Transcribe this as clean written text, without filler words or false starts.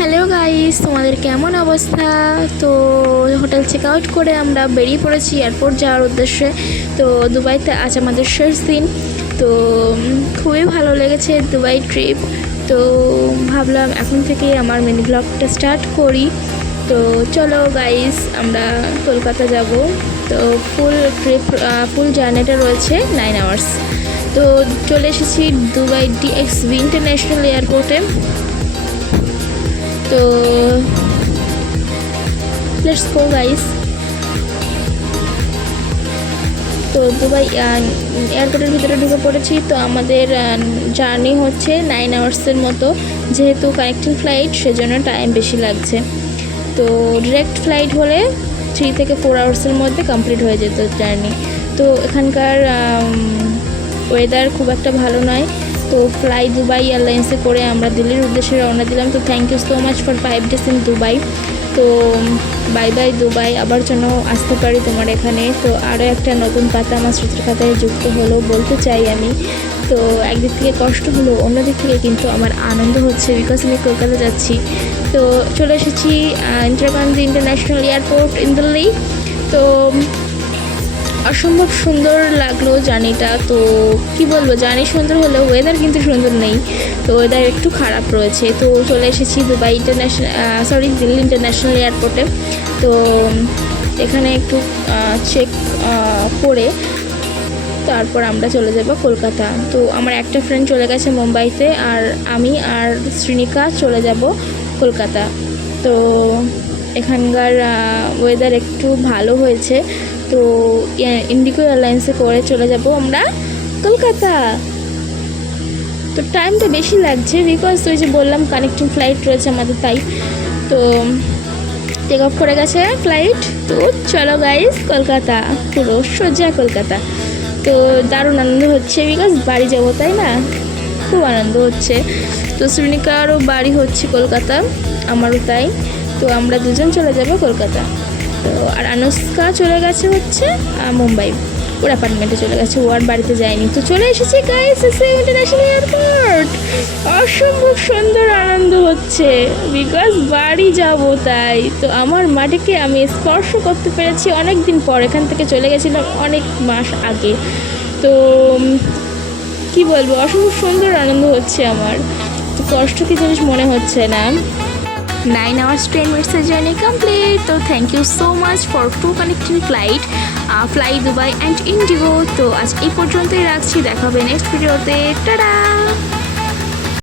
Hello guys, তোমাদের কেমন অবস্থা? তো হোটেল চেক আউট করে আমরা বেরিয়ে পড়েছি এয়ারপোর্ট যাওয়ার উদ্দেশ্যে। তো দুবাইতে আজ আমাদের শেষ দিন। তো খুবই ভালো লেগেছে দুবাই ট্রিপ। তো ভাবলাম এখন থেকেই আমার মিনি ব্লগটা স্টার্ট করি। তো চলো গাইস, আমরা কলকাতা যাব। তো ফুল জার্নিটা রয়েছে 9 আওয়ার্স। তো চলে এসেছি দুবাই DXB ইন্টারন্যাশনাল এয়ারপোর্টে। তো লেটস গো গাইস। তো দুবাই এয়ারপোর্টের ভিতরে ঢুকে পড়েছি। তো আমাদের জার্নি হচ্ছে 9 আওয়ার্সের মতো। যেহেতু কানেক্টিং ফ্লাইট, সেজন্য টাইম বেশি লাগছে। তো ডিরেক্ট ফ্লাইট হলে 3 থেকে 4 আওয়ার্সের মধ্যে কমপ্লিট হয়ে যেত জার্নি। তো এখানকার ওয়েদার খুব একটা ভালো নয়। তো ফ্লাই দুবাই এয়ারলাইন্সে করে আমরা দিল্লির উদ্দেশ্যে রওনা দিলাম। তো thank you so much for 5 days in Dubai. তো বাই বাই দুবাই, আবার যেন আসতে পারি তোমার এখানে। তো আরও একটা নতুন পাতা আমার স্মৃতির খাতায় যুক্ত হলো বলতে চাই আমি। তো একদিক থেকে কষ্ট হলো, অন্যদিক থেকে কিন্তু আমার আনন্দ হচ্ছে, বিকজ আমি কলকাতা যাচ্ছি। তো চলে এসেছি Indira Gandhi international airport in Delhi. তো অসম্ভব সুন্দর লাগলো জার্নিটা। তো কি বলবো, জার্নি সুন্দর হলেও ওয়েদার কিন্তু সুন্দর নেই। তো ওয়েদার একটু খারাপ রয়েছে। তো চলে এসেছি দুবাই দিল্লি ইন্টারন্যাশনাল এয়ারপোর্টে। তো এখানে একটু চেক করে তারপর আমরা চলে যাব কলকাতা। তো আমার একটা ফ্রেন্ড চলে গেছে মুম্বাইতে, আর আমি আর শ্রীনিকা চলে যাব কলকাতা। তো এখানকার ওয়েদার একটু ভালো হয়েছে। তো ইন্ডিগো এয়ারলাইন্সে করে চলে যাব আমরা কলকাতা। তো টাইমটা বেশি লাগছে, বিকজ ওই যে বললাম কানেক্টিং ফ্লাইট রয়েছে আমাদের, তাই। তো টেক অফ করে গেছে ফ্লাইট। তো চলো গাইস, কলকাতা, পুরো সোজা কলকাতা। তো দারুণ আনন্দ হচ্ছে, বিকজ বাড়ি যাবো, তাই না? খুব আনন্দ হচ্ছে। তো শ্রীনিকারও বাড়ি হচ্ছে কলকাতা, আমারও তাই। তো আমরা দুজন চলে যাব কলকাতা। তো আর আনুষ্কা চলে গেছে হচ্ছে মুম্বাই, ওর অ্যাপার্টমেন্টে চলে গেছে, ও আর বাড়িতে যায়নি। তো চলে এসেছি গাইস ইন্টারন্যাশনাল এয়ারপোর্ট। অসম্ভব সুন্দর আনন্দ হচ্ছে, বিকজ বাড়ি যাব তাই। তো আমার মাটিকে আমি স্পর্শ করতে পেরেছি অনেক দিন পর। এখান থেকে চলে গেছিলাম অনেক মাস আগে। তো কি বলবো, অসম্ভব সুন্দর আনন্দ হচ্ছে আমার। তো কষ্ট কি জিনিস মনে হচ্ছে না। 9 hours 10 minutes journey complete. So thank you so much for 2 connecting flight, Fly Dubai and Indigo. তো আজ এই পর্যন্তই রাখছি, দেখা হবে নেক্সট ভিডিওতে। টাটা।